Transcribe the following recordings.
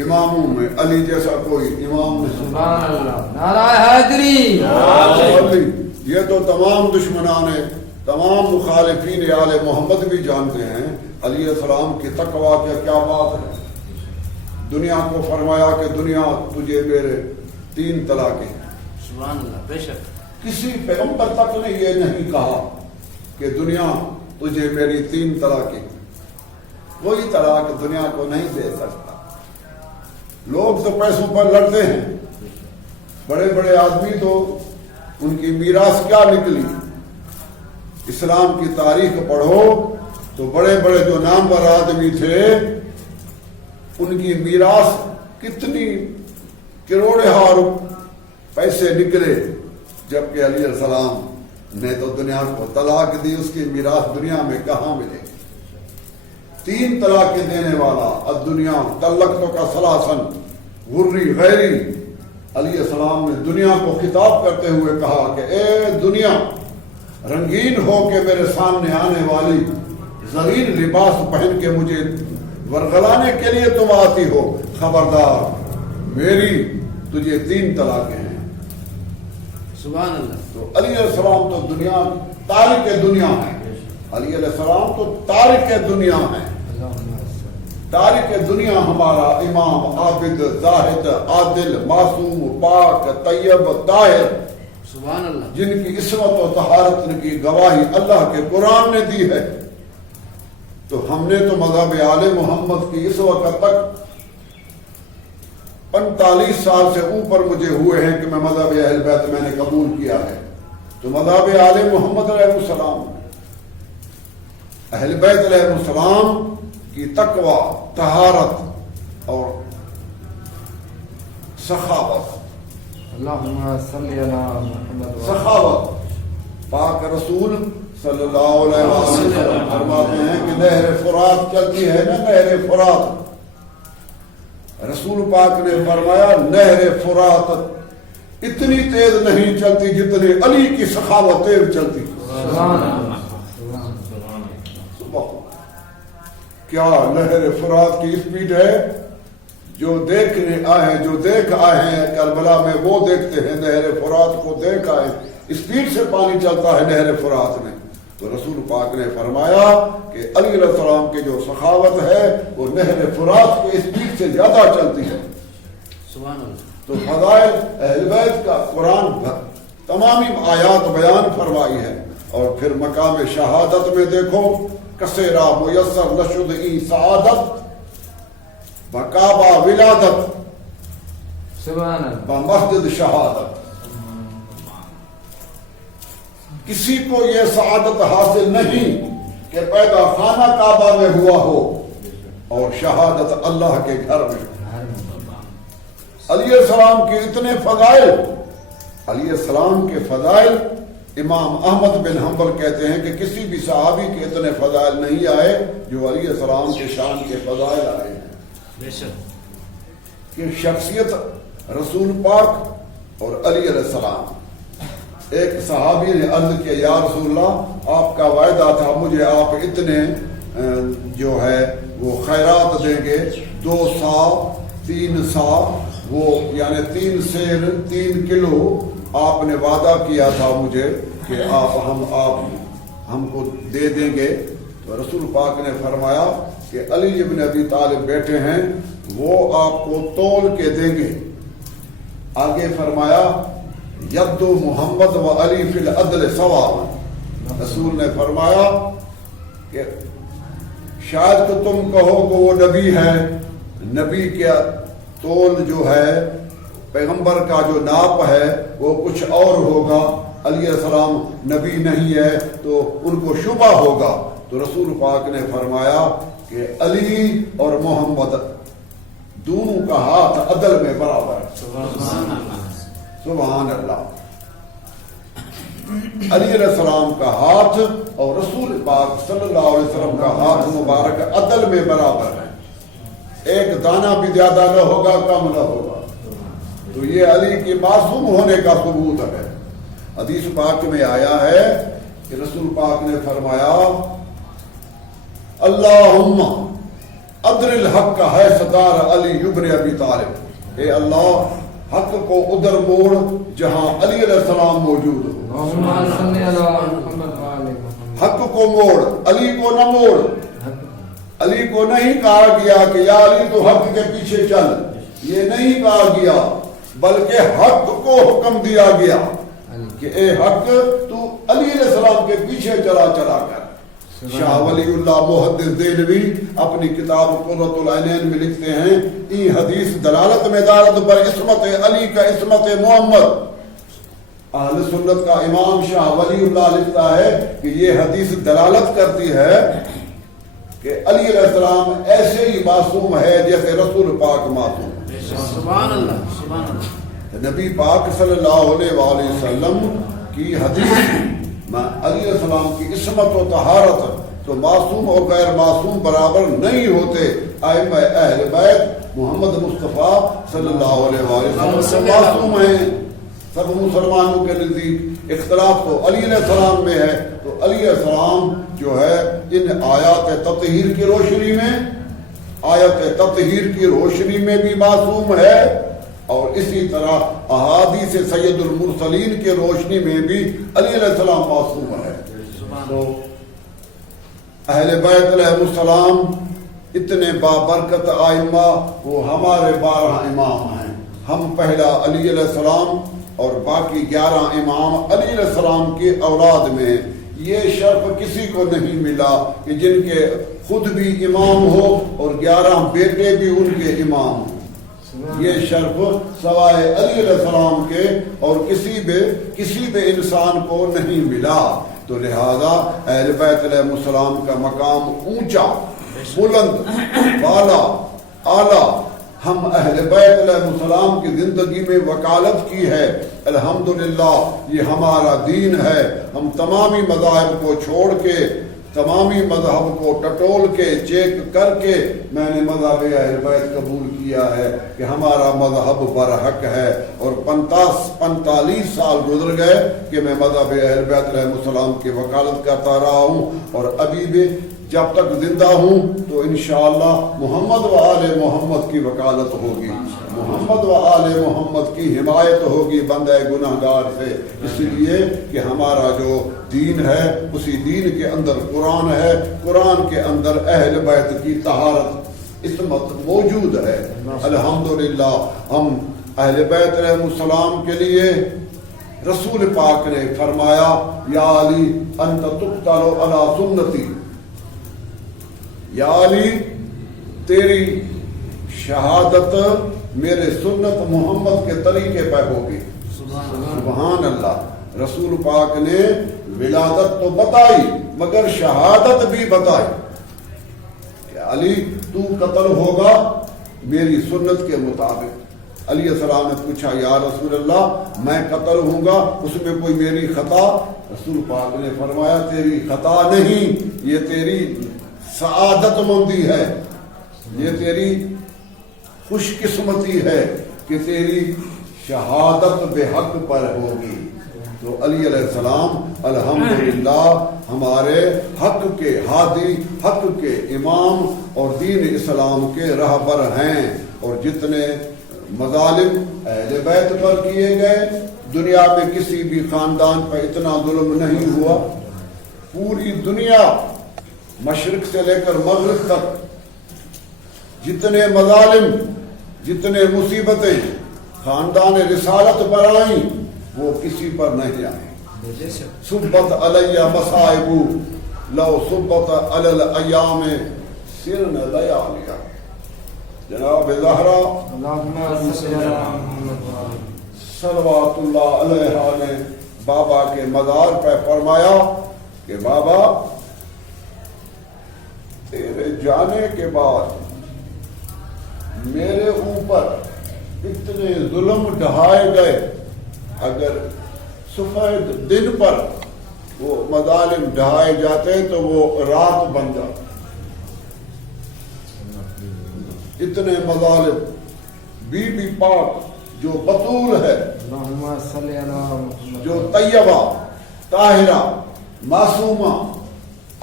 اماموں میں علی جیسا کوئی امام نہیں. سبحان اللہ. نعرہ حیدری. علی. یہ تو تمام دشمنان تمام مخالفین آل محمد بھی جانتے ہیں علیہ السلام کی تقویٰ کیا بات ہے. دنیا کو فرمایا کہ دنیا تجھے میرے 3 طلاقیں. سبحان اللہ. بے شک کسی پیغمبر تک نے یہ نہیں کہا کہ دنیا تجھے میری 3 طلاقیں. کوئی طلاق دنیا کو نہیں دے سکتا. لوگ تو پیسوں پر لڑتے ہیں. بڑے بڑے آدمی تو ان کی میراث کیا نکلی. اسلام کی تاریخ پڑھو تو بڑے بڑے جو نامور آدمی تھے ان کی میراث کتنی کروڑہا پیسے نکلے، جبکہ علیہ السلام نے تو دنیا کو طلاق دی. اس کی میراث دنیا میں کہاں ملے. 3 طلاقیں دینے والا الدنیا طلقت کا سلاسن غری غیری. علیہ السلام نے دنیا کو خطاب کرتے ہوئے کہا کہ اے دنیا، رنگین ہو کے میرے سامنے آنے والی زرین لباس پہن کے مجھے ورغلانے کے لیے تم آتی ہو، خبردار میری تجھے 3 طلاقیں ہیں. سبحان اللہ. تو علیہ السلام تو دنیا تارک دنیا ہے. علیہ السلام تو تارک دنیا ہے. تارک دنیا ہمارا امام عابد زاہد عادل معصوم پاک طیب طاہر، سبحان اللہ، جن کی عصمت و طہارت کی گواہی اللہ کے قرآن نے دی ہے. تو ہم نے تو مذہب آل محمد کی اس وقت تک 45 سال سے اوپر مجھے ہوئے ہیں کہ میں مذہب اہل بیت میں نے قبول کیا ہے. تو مذہب آل محمد علیہ السلام، اہل بیت علیہ السلام کی تقوی، طہارت اور سخاوت. اللہم صلی علی محمد. سخاوت. پاک رسول صلی اللہ علیہ وسلم فرماتے ہیں کہ نہر فرات چلتی ہے نا، نہر فرات. رسول پاک نے فرمایا نہر فرات اتنی تیز نہیں چلتی جتنی علی کی سخاوت تیز چلتی. کیا نہر فرات کی اسپیڈ ہے. جو دیکھنے آئے ہیں، جو دیکھ آئے ہیں کربلا میں، وہ دیکھتے ہیں نہر فرات کو دیکھ آئے. اسپیڈ سے پانی چلتا ہے نہر فرات میں. تو رسول پاک نے فرمایا کہ علی علیہ السلام کی جو سخاوت ہے وہ نہر فرات کے اسپیڈ سے زیادہ چلتی ہے. سبحان اللہ. تو فضائل اہل بیت کا قرآن تمام آیات بیان فرمائی ہے. اور پھر مقام شہادت میں دیکھو، کسیرا میسر نشد ای سعادت بکعبہ ولادت سبحان اللہ، بمسجد شہادت. کسی کو یہ سعادت حاصل نہیں کہ پیدا خانہ کعبہ میں ہوا ہو اور شہادت اللہ کے گھر میں. علیہ السلام کے اتنے فضائل، علیہ السلام کے فضائل امام احمد بن حنبل کہتے ہیں کہ کسی بھی صحابی کے اتنے فضائل نہیں آئے جو علیہ السلام کے شان کے فضائل آئے ہیں. بے شک کہ شخصیت رسول پاک اور علی علیہ السلام. ایک صحابی نے عرض کیا یا رسول اللہ، آپ کا وعدہ تھا مجھے آپ اتنے جو ہے وہ خیرات دیں گے، 2 سا 3 سا، وہ یعنی 3 سیر 3 کلو آپ نے وعدہ کیا تھا مجھے کہ آپ ہم کو دے دیں گے. تو رسول پاک نے فرمایا کہ علی ابن ابی طالب بیٹے ہیں، وہ آپ کو تول کے دیں گے. آگے فرمایا ید محمد و علی فی العدل سوا. رسول نے فرمایا کہ شاید کہ تم کہو کہ وہ نبی ہے، نبی کا تول جو ہے، پیغمبر کا جو ناپ ہے وہ کچھ اور ہوگا. علیہ السلام نبی نہیں ہے تو ان کو شبہ ہوگا. تو رسول پاک نے فرمایا کہ علی اور محمد دونوں کا ہاتھ عدل میں برابر ہے. سبحان اللہ. علی علیہ السلام کا ہاتھ اور رسول پاک صلی اللہ علیہ وسلم کا ہاتھ مبارک عدل میں برابر ہے. ایک دانہ بھی زیادہ نہ ہوگا، کم نہ ہوگا. تو یہ علی کے معصوم ہونے کا ثبوت ہے. حدیث پاک میں آیا ہے کہ رسول پاک نے فرمایا اللہم ادر الحق کا ہے ستار علی ابن ابی طالب، اے اللہ حق کو ادھر موڑ جہاں علی علیہ السلام موجود ہو، اللهم صل على محمد وعلى محمد. حق کو موڑ، علی کو نہ موڑ۔ علی کو نہیں کہا گیا کہ یا علی تو حق کے پیچھے چل، یہ نہیں کہا گیا، بلکہ حق کو حکم دیا گیا کہ اے حق تو علی علیہ السلام کے پیچھے چلا کر۔ شاہ ولی اللہ محدث دہلوی اپنی کتاب قرۃ العینین میں لکھتے ہیں ای حدیث دلالت میں دارت پر عصمت علی کا عصمت محمد۔ اہل سنت کا امام شاہ ولی اللہ لکھتا ہے کہ یہ حدیث دلالت کرتی ہے کہ علی علیہ السلام ایسے ہی معصوم ہے جیسے رسول پاک معصوم۔ سبحان اللہ سبحان اللہ۔ نبی پاک صلی اللہ علیہ وآلہ وسلم کی حدیث میں علی علیہ السلام کی عصمت و طہارت تو معصوم اور غیر معصوم برابر نہیں ہوتے۔ ائمہ اہل بیت محمد مصطفیٰ صلی اللہ علیہ وآلہ وسلم معصوم ہیں سب مسلمانوں کے نزدیک۔ اختلاف تو علی علیہ السلام میں ہے، تو علی علیہ السلام جو ہے ان آیات تطہیر کی روشنی میں، آیت تطہیر کی روشنی میں بھی معصوم ہے، اور اسی طرح احادیث سید المرسلین کے روشنی میں بھی علی علیہ السلام معصوم ہے۔ تو اہل بیت علیہ السلام اتنے بابرکت آئمہ، وہ ہمارے 12 امام ہیں۔ ہم پہلا علی علیہ السلام اور باقی 11 امام علی علیہ السلام کی اولاد میں ہیں۔ یہ شرف کسی کو نہیں ملا کہ جن کے خود بھی امام ہو اور 11 بیٹے بھی ان کے امام ہوں۔ یہ شرف سوائے علی علیہ السلام کے اور کسی بھی انسان کو نہیں ملا۔ تو لہذا اہل بیت علیہ السلام کا مقام اونچا، بلند، بالا، اعلیٰ۔ ہم اہل بیت علیہ السلام کی زندگی میں وکالت کی ہے، الحمدللہ یہ ہمارا دین ہے۔ ہم تمامی مذاہب کو چھوڑ کے، تمامی مذہب کو ٹٹول کے، چیک کر کے میں نے مذہب اہل بیت قبول کیا ہے کہ ہمارا مذہب برحق ہے، اور 45 سال گزر گئے کہ میں مذہب اہل بیت علیہ السلام کی وکالت کرتا رہا ہوں، اور ابھی بھی جب تک زندہ ہوں تو انشاءاللہ محمد و آل محمد کی وکالت ہوگی، محمد و آل محمد کی حمایت ہوگی بندہ گناہگار سے، اس لیے کہ ہمارا جو دین ہے اسی دین کے اندر قرآن ہے، قرآن کے اندر اہل بیت کی طہارت عصمت موجود ہے۔ الحمدللہ ہم اہل بیت علیہ السلام کے لیے رسول پاک نے فرمایا یا علی انت تقتل علی سنتی، یا علی تیری شہادت میرے سنت محمد کے طریقے پہ ہوگی۔ سبحان اللہ۔ رسول پاک نے ولادت تو بتائی مگر شہادت بھی بتائی کہ علی تو قتل ہوگا میری سنت کے مطابق۔ علی السلام نے پوچھا یا رسول اللہ میں قتل ہوں گا اس میں کوئی میری خطا؟ رسول پاک نے فرمایا تیری خطا نہیں، یہ تیری سعادت مندی ہے، یہ تیری خوش قسمتی ہے کہ تیری شہادت بے حق پر ہوگی۔ تو علی علیہ السلام الحمدللہ ہمارے حق کے ہادی، حق کے امام اور دین اسلام کے رہبر ہیں، اور جتنے مظالم اہل بیت پر کیے گئے دنیا میں کسی بھی خاندان پر اتنا ظلم نہیں ہوا۔ پوری دنیا مشرق سے لے کر مغرب تک جتنے مظالم، جتنے مصیبتیں خاندان رسالت پر آئیں وہ کسی پر نہیں آئیں۔ صبت علیہ مصائب لو صبت علی الایام سرن لیالیا۔ جناب زہرا صلوات اللہ علیہ نے بابا کے مزار پہ فرمایا کہ بابا تیرے جانے کے بعد میرے اوپر اتنے ظلم ڈھائے گئے، اگر سفید دن پر وہ مظالم ڈھائے جاتے تو وہ رات بن جاتے۔ اتنے مظالم، بی بی پاک جو بطول ہے، جو طیبہ طاہرہ معصومہ،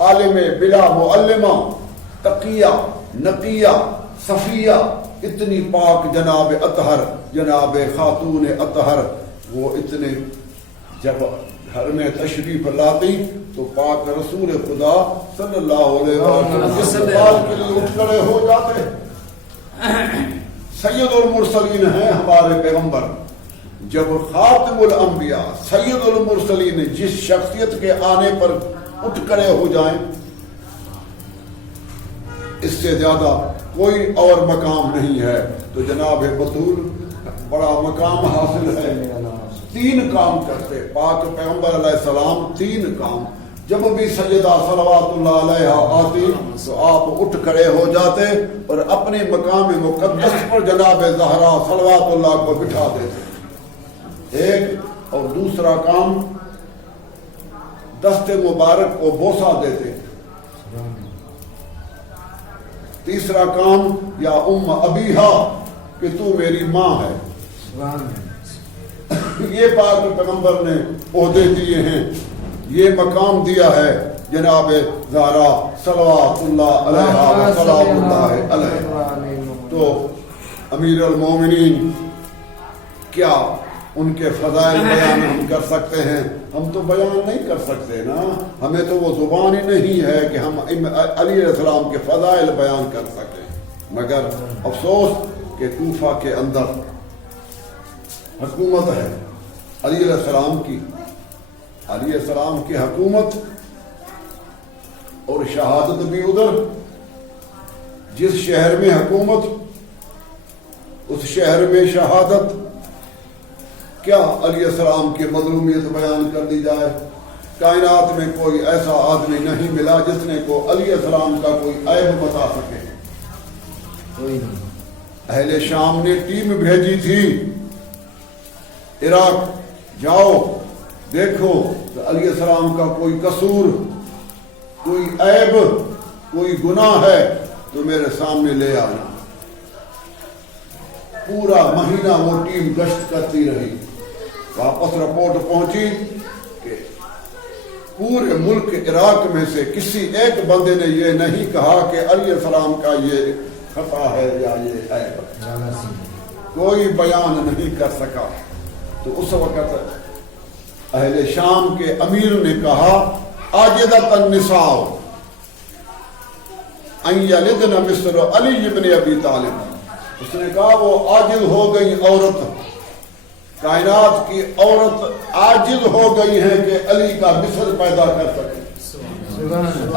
عالم بلا معلمہ، تقیہ، نقیہ صفیہ اتنی پاک جناب اطہر جناب خاتون اطہر وہ اتنے جب گھر میں تشریف لاتی تو پاک رسول خدا صلی اللہ علیہ وسلم استقبال کے لیے اٹھ کھڑے ہو جاتے. سید المرسلین ہیں ہمارے پیغمبر. جب خاتم الانبیاء سید المرسلین جس شخصیت کے آنے پر اٹھ کھڑے ہو جائیں اس سے زیادہ کوئی اور مقام نہیں ہے. تو جناب بطول بڑا مقام حاصل ہے. 3 کام کرتے پاک پیغمبر علیہ السلام. 3 کام. جب بھی سیدہ صلوات اللہ علیہ آتی تو آپ اٹھ کھڑے ہو جاتے اور اپنے مقام مقدس پر جناب زہرا صلوات اللہ کو بٹھا دیتے. ایک اور دوسرا کام دست مبارک کو بوسہ دیتے. تیسرا کام یا ام ابیہا کہ تو میری ماں ہے. یہ پاک پیغمبر نے عہدے دیے ہیں, یہ مقام دیا ہے جناب زہرا صلوات اللہ علیہ صلوات اللہ علیہ. تو امیر المومنین کیا ان کے فضائل بیان ہم کر سکتے ہیں؟ ہم تو بیان نہیں کر سکتے نا, ہمیں تو وہ زبان ہی نہیں ہے کہ ہم علی علیہ السلام کے فضائل بیان کر سکیں. مگر افسوس کہ کوفہ کے اندر حکومت ہے علی علیہ السلام کی. علی علیہ السلام کی حکومت اور شہادت بھی ادھر. جس شہر میں حکومت اس شہر میں شہادت. کیا علیہ السلام کی مظلومیت بیان کر دی جائے؟ کائنات میں کوئی ایسا آدمی نہیں ملا جس نے کو علیہ السلام کا کوئی عیب بتا سکے. اہل شام نے ٹیم بھیجی تھی عراق, جاؤ دیکھو کہ علیہ السلام کا کوئی قصور کوئی عیب کوئی گناہ ہے تو میرے سامنے لے آنا. پورا مہینہ وہ ٹیم گشت کرتی رہی. واپس رپورٹ پہنچی کہ پورے ملک عراق میں سے کسی ایک بندے نے یہ نہیں کہا کہ علیہ السلام کا یہ خطا ہے یا یہ عیب. کوئی بیان نہیں کر سکا. تو اس وقت اہل شام کے امیر نے کہا عاجزۃ النساء ان یلدن مثل علی بن ابی طالب. اس نے کہا وہ عاجز ہو گئی عورت, کائنات کی عورت عاجز ہو گئی ہے کہ علی کا مثل پیدا کر سکے,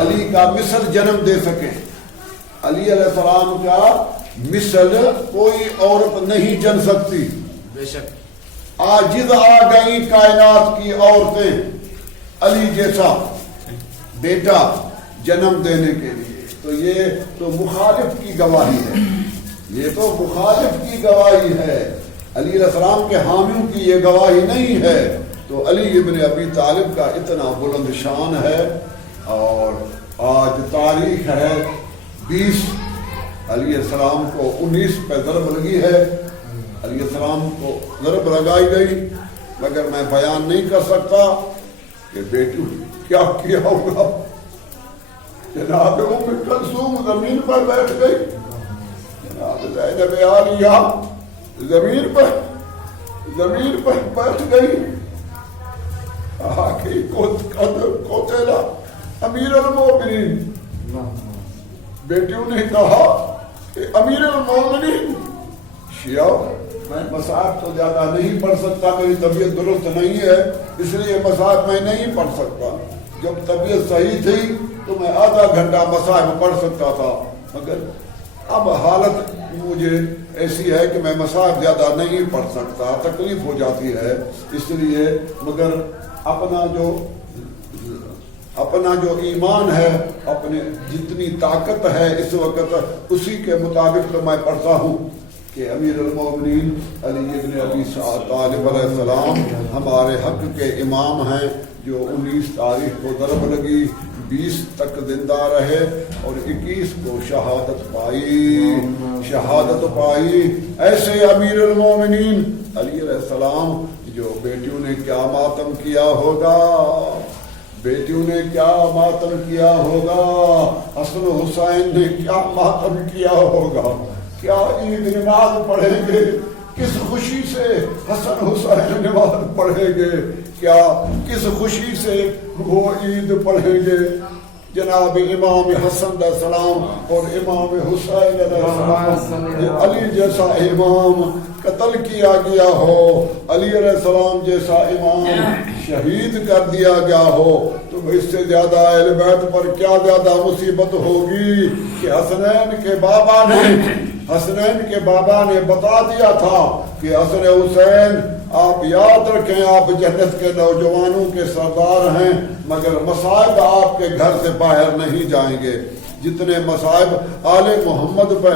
علی کا مثل جنم دے سکے. علی علیہ السلام کا مثل کوئی عورت نہیں جن سکتی. بے شک عاجز آ گئی کائنات کی عورتیں علی جیسا بیٹا جنم دینے کے لیے. تو یہ تو مخالف کی گواہی ہے, یہ تو مخالف کی گواہی ہے. علی علیہ السلام کے حامیوں کی یہ گواہی نہیں ہے. تو علی ابن ابی طالب کا اتنا بلند شان ہے. اور آج تاریخ ہے 20, علی السلام کو 19 پہ ضرب لگی ہے. علی السلام کو ضرب لگائی گئی, مگر میں بیان نہیں کر سکتا کہ بیٹی کیا کیا ہوگا. جناب ام کلثوم زمین پر بیٹھ گئی, جناب زینب عالیہ زمین پر بیٹھ گئی. کوتیلا امیر المومنین, بیٹیوں نے کہا کہ امیر المومنین شیعہ میں مصحف تو زیادہ نہیں پڑھ سکتا, میری طبیعت درست نہیں ہے اس لیے مصحف میں نہیں پڑھ سکتا. جب طبیعت صحیح تھی تو میں آدھا گھنٹہ مصحف پڑھ سکتا تھا, مگر اب حالت مجھے ایسی ہے کہ میں مصحف زیادہ نہیں پڑھ سکتا, تکلیف ہو جاتی ہے اس لیے. مگر اپنا جو ایمان ہے, اپنے جتنی طاقت ہے اس وقت اسی کے مطابق تو میں پڑھتا ہوں کہ امیر المومنین علی ابن ابی طالب علیہ السلام ہمارے حق کے امام ہیں, جو 19 تاریخ کو ضرب لگی, 20 تک زندہ رہے اور 21 کو شہادت پائی. ایسے امیر المومنین علی علیہ السلام جو بیٹیوں نے کیا ماتم کیا ہوگا. بیٹیوں نے کیا ماتم کیا ہوگا، حسن حسین نے کیا ماتم کیا ہوگا، کیا عید نماز پڑھیں گے، کس خوشی سے حسن حسین نماز پڑھیں گے، کیا کس خوشی سے وہ عید پڑھیں گے۔ جناب امام حسن علیہ السلام اور امام حسین علیہ السلام، علی جیسا امام قتل کیا گیا ہو، علی علیہ السلام جیسا امام شہید کر دیا گیا ہو، تو اس سے زیادہ اہل بیت پر کیا زیادہ مصیبت ہوگی کہ حسنین کے بابا نے بتا دیا تھا کہ حسن حسین آپ یاد رکھیں آپ جنت کے نوجوانوں کے سردار ہیں، مگر مصائب آپ کے گھر سے باہر نہیں جائیں گے۔ جتنے مصائب آل محمد پہ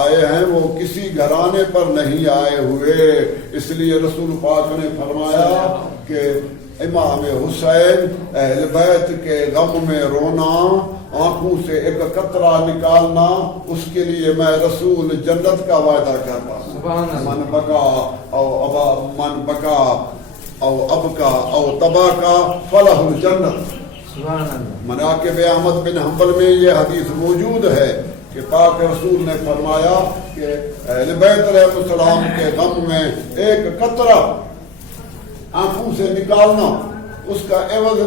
آئے ہیں وہ کسی گھرانے پر نہیں آئے ہوئے، اس لیے رسول پاک نے فرمایا کہ امام حسین اہل بیت کے غم میں رونا، آنکھوں سے ایک قطرہ نکالنا، اس کے لیے میں رسول جنت کا وعدہ کرتا ہوں۔ من بکا او ابکا او تباکا فلہ الجنت۔ مناقب احمد بن حنبل میں یہ حدیث موجود ہے کہ پاک رسول نے فرمایا کہ اہل بیت علیہ السلام کے غم میں ایک قطرہ آنکھوں سے نکالنا، اس کا عوض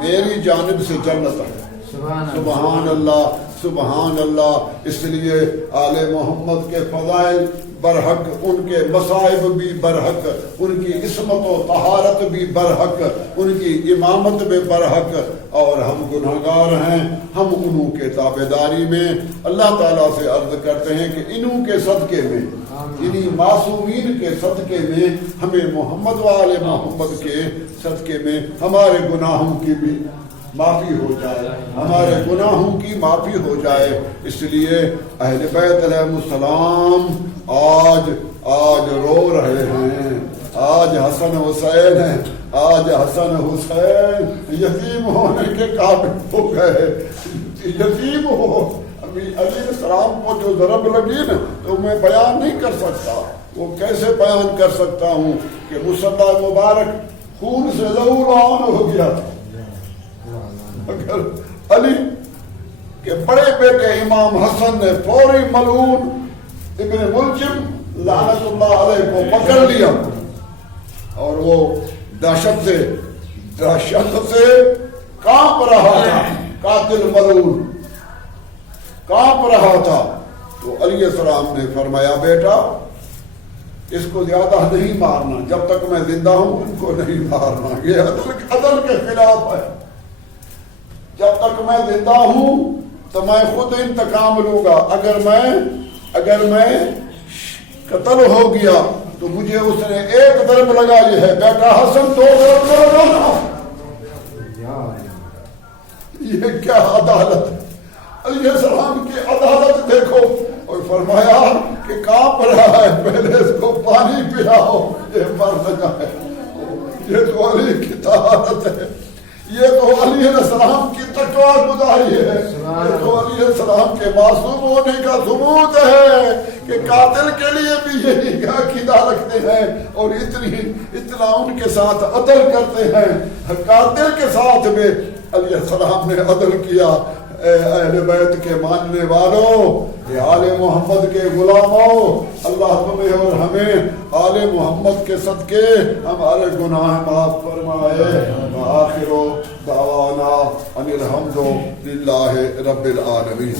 میری جانب سے جنت ہے۔ سبحان اللہ سبحان اللہ۔ اس لیے آل محمد کے فضائل برحق، ان کے مصائب بھی برحق، ان کی عصمت و طہارت بھی برحق، ان کی امامت بھی برحق، اور ہم گناہگار ہیں، ہم انہوں کے تابعداری میں اللہ تعالیٰ سے عرض کرتے ہیں کہ انہوں کے صدقے میں، انہی معصومین کے صدقے میں ہمیں محمد و آل محمد کے صدقے میں ہمارے گناہوں کی بھی معافی ہو جائے، ہمارے گناہوں کی معافی ہو جائے۔ اس لیے اہل بیت علیہ السلام آج رو رہے ہیں، آج حسن حسین ہیں، آج حسن حسین یتیم ہونے کے قابل ہو گئے، یتیم ہو۔ ابھی علی علیہ السلام کو جو ضرب لگی نا تو میں بیان نہیں کر سکتا، وہ کیسے بیان کر سکتا ہوں کہ مصلی مبارک خون سے لہولہان ہو گیا تھا، مگر علی کے بڑے بیٹے امام حسن نے فوری ملعون ابن ملجم لعنت اللہ علیہ کو پکڑ لیا، اور وہ دہشت سے کانپ رہا تھا، قاتل ملعون کانپ رہا تھا۔ تو علی علیہ السلام نے فرمایا بیٹا اس کو زیادہ نہیں مارنا، جب تک میں زندہ ہوں ان کو نہیں مارنا، یہ عدل کے خلاف ہے، جب تک میں زندہ ہوں تو میں خود انتقام لوں گا، اگر میں قتل ہو گیا تو مجھے اس نے ایک ضرب لگائی ہے، بیٹا حسن 2 ضرب لگانا۔ یہ کیا عدالت ہے، علیہ السلام کی عدالت دیکھو، اور فرمایا کہ کانپ رہا ہے پہلے اس کو پانی پلاؤ، یہ مر لگا ہے۔ یہ تو علی کی طہارت ہے، یہ تو علی علیہ السلام کی تقویٰ گزاری ہے، یہ تو علی علیہ السلام کے معصوم ہونے کا ثبوت ہے کہ قاتل کے لیے بھی یہی عقیدہ رکھتے ہیں اور اتنا ان کے ساتھ عدل کرتے ہیں۔ قاتل کے ساتھ بھی علی علیہ السلام نے عدل کیا۔ اے اہل بیت کے ماننے والوں، اے آل محمد کے غلاموں، اللہ تمہیں اور ہمیں آل محمد کے صدقے ہمارے گناہ معاف فرمائے۔ وآخر دعوانا ان الحمد للہ رب العالمین۔